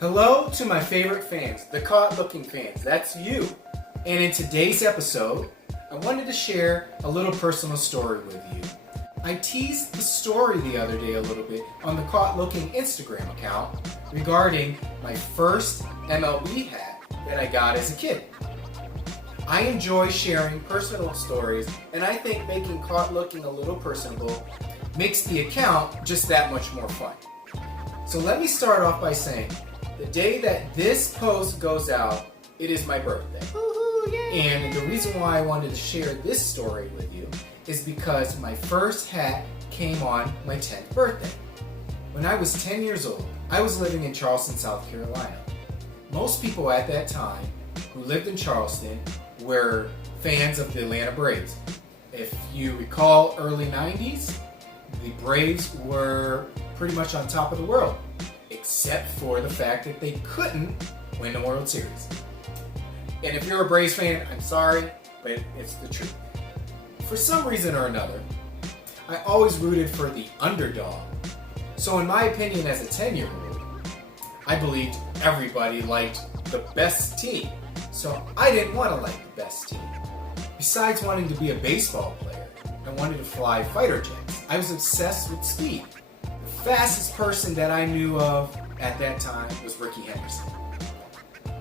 Hello to my favorite fans, the Kaught Looking fans. That's you. And in today's episode, I wanted to share a little personal story with you. I teased the story the other day a little bit on the Kaught Looking Instagram account regarding my first MLB hat that I got as a kid. I enjoy sharing personal stories, and I think making Kaught Looking a little personable makes the account just that much more fun. So let me start off by saying, the day that this post goes out, it is my birthday. Woohoo, yay. And the reason why I wanted to share this story with you is because my first hat came on my 10th birthday. When I was 10 years old, I was living in Charleston, South Carolina. Most people at that time who lived in Charleston were fans of the Atlanta Braves. If you recall early 90s, the Braves were pretty much on top of the world, except for the fact that they couldn't win the World Series. And if you're a Braves fan, I'm sorry, but it's the truth. For some reason or another, I always rooted for the underdog. So in my opinion as a 10-year-old, I believed everybody liked the best team. So I didn't want to like the best team. Besides wanting to be a baseball player, I wanted to fly fighter jets. I was obsessed with speed. The fastest person that I knew of at that time was Ricky Henderson.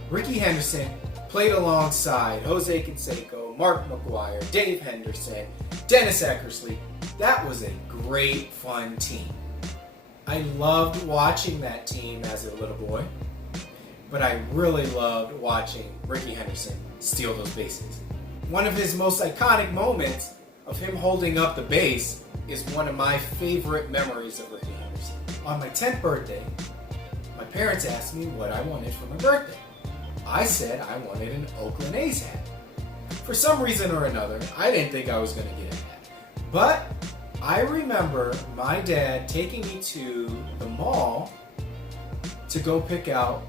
Ricky Henderson played alongside Jose Canseco, Mark McGwire, Dave Henderson, Dennis Eckersley. That was a great, fun team. I loved watching that team as a little boy, but I really loved watching Ricky Henderson steal those bases. One of his most iconic moments of him holding up the base is one of my favorite memories of Ricky Henderson. On my 10th birthday, my parents asked me what I wanted for my birthday. I said I wanted an Oakland A's hat. For some reason or another, I didn't think I was going to get a hat. But I remember my dad taking me to the mall to go pick out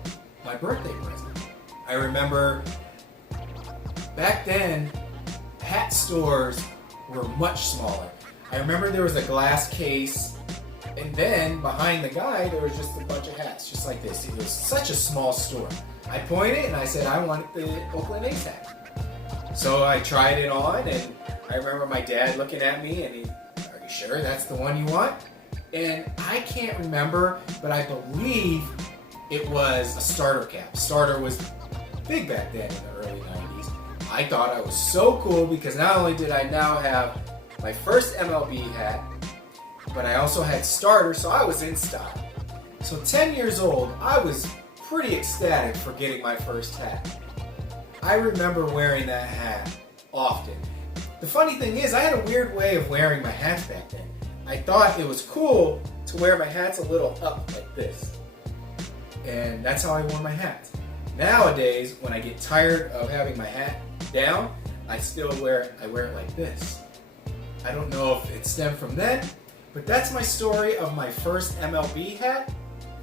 my birthday present. I remember back then, hat stores were much smaller. I remember there was a glass case, and then behind the guy there was just a bunch of hats, just like this. It was such a small store. I pointed and I said I wanted the Oakland A's hat. So I tried it on, and I remember my dad looking at me and "Are you sure that's the one you want?" And I can't remember, but I believe it was a starter cap. Starter was big back then in the early 90s. I thought I was so cool because not only did I now have my first MLB hat, but I also had starter, so I was in style. So 10 years old, I was pretty ecstatic for getting my first hat. I remember wearing that hat often. The funny thing is, I had a weird way of wearing my hats back then. I thought it was cool to wear my hats a little up like this. And that's how I wore my hats. Nowadays, when I get tired of having my hat down, I wear it like this. I don't know if it stemmed from then, but that's my story of my first MLB hat.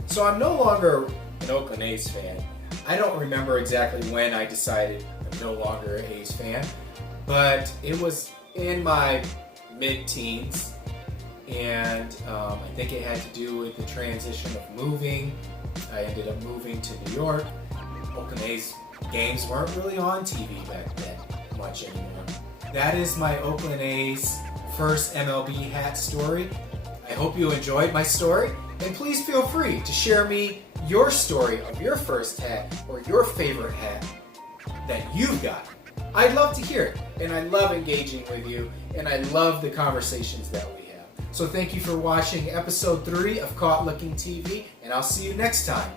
So I'm no longer an Oakland A's fan. I don't remember exactly when I decided I'm no longer an A's fan, but it was in my mid-teens, and I think it had to do with the transition of moving. I ended up moving to New York. Oakland A's games weren't really on TV back then much anymore. That is my Oakland A's first MLB hat story. I hope you enjoyed my story, and please feel free to share me your story of your first hat or your favorite hat that you've got. I'd love to hear it, and I love engaging with you, and I love the conversations that we have. So thank you for watching episode 3 of Kaught Looking TV, and I'll see you next time.